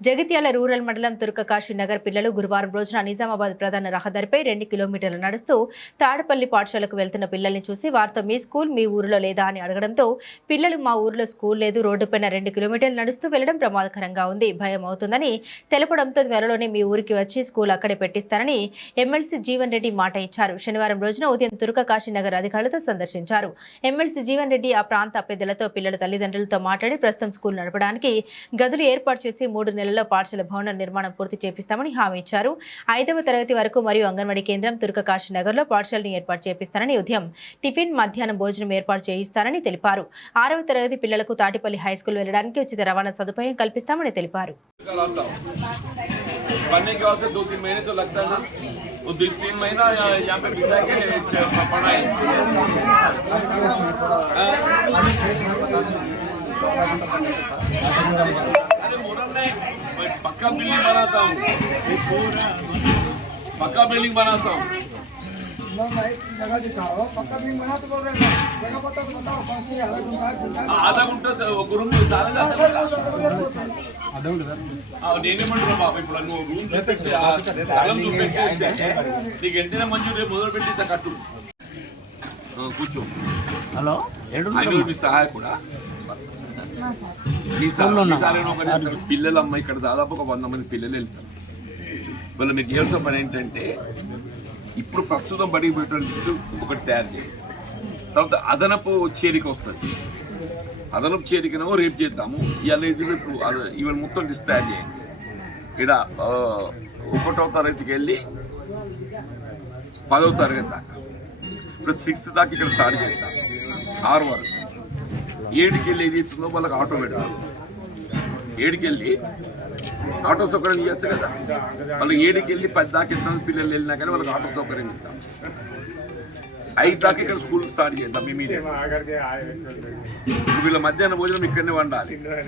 Jagtial rural మండలం తుర్కకాశీ నగర్ పిల్లలు గురువారం రోజున నిజామాబాద్ ప్రధాన రహదారిపై 2 కిలోమీటర్లు నడుస్తూ తాడపల్లి పాఠశాలకు వెళ్తున్న పిల్లల్ని చూసి వారితో మీ స్కూల్ మీ ఊరిలో లేదా అని అడగడంతో పిల్లలు మా ఊరిలో స్కూల్ లేదు, రోడ్డుపైన 2 కిలోమీటర్లు నడుస్తూ వెళ్లడం ప్రమాదకరంగా ఉంది, భయం అవుతుందని తెలపడంతో త్వరలోనే మీ ఊరికి వచ్చి స్కూల్ అక్కడే పెట్టిస్తారని ఎమ్మెల్సీ జీవన్ రెడ్డి మాట ఇచ్చారు. శనివారం రోజున ఉదయం తుర్కకాశీ నగర్ అధికారులతో సందర్శించారు. ఎమ్మెల్సీ జీవన్ రెడ్డి ఆ ప్రాంత పెద్దలతో పిల్లల తల్లిదండ్రులతో మాట్లాడి ప్రస్తుతం స్కూల్ నడపడానికి గదులు ఏర్పాటు చేసి 3 నెలల్లో పాఠశాల భవన నిర్మాణం పూర్తి చేపిస్తామని హామీ ఇచ్చారు. 5వ తరగతి వరకు మరియు అంగన్వాడీ కేంద్రం తుర్కకాశీ నగర్ లో పాఠశాలను ఏర్పాటు చేపిస్తారని, ఉదయం టిఫిన్ మధ్యాహ్నం భోజనం ఏర్పాటు చేయిస్తారని తెలిపారు. 6వ తరగతి పిల్లలకు తాటిపల్లి హై స్కూల్ వెళ్లడానికి ఉచిత రవాణా సదుపాయం కల్పిస్తామని తెలిపారు. पक्का बिल्डिंग बनाता हूँ, पक्का बिल्डिंग बनाता हूँ। जगह दिखाओ, पक्का बिल्डिंग बना तो बोल रहे हैं, जगह बताओ कौन सी आधा घंटा गुरु నేనేమంటున్నా బాబు, ఇప్పుడు నువ్వు రూమ్ నీకు ఎంతైనా మంజూరు రేపు మొదలు పెట్టి కట్టు కూర్చో. హలో మీ సహాయకుడా పిల్లలమ్మ ఇక్కడ దాదాపు ఒక 100 మంది పిల్లలు వెళ్తారు. వాళ్ళ మీకు చేయాల్సిన పని ఏంటంటే ఇప్పుడు ప్రస్తుతం బడికి పెట్టడానికి ఒకటి తయారు చేయాలి. తర్వాత అదనపు చేరిక వస్తుంది. అదనపు చేరికను రేపు చేద్దాము. ఇవాళ ఇవాళ మొత్తం లిస్ట్ తయారు చేయండి. ఇక్కడ 1వ తరగతికి వెళ్ళి 10వ తరగతి దాకా, ఇప్పుడు 6th దాకా ఇక్కడ స్టార్ట్ చేస్తాం. 6 వరకు 7కి వెళ్ళి ఏది ఇస్తుందో వాళ్ళకి ఆటో పెడతాం. 7కి వెళ్ళి ఆటో సౌకర్యం ఇవ్వచ్చు కదా. వాళ్ళు 7కి వెళ్ళి 10 దాకా ఇస్తాం. పిల్లలు వెళ్ళినా కానీ వాళ్ళకి ఆటో సౌకర్యం ఇస్తాం. 5 దాకా ఇక్కడ స్కూల్ స్టార్ట్ చేద్దాం ఇమీడియట్. వీళ్ళ మధ్యాహ్న భోజనం ఇక్కడనే వండాలి.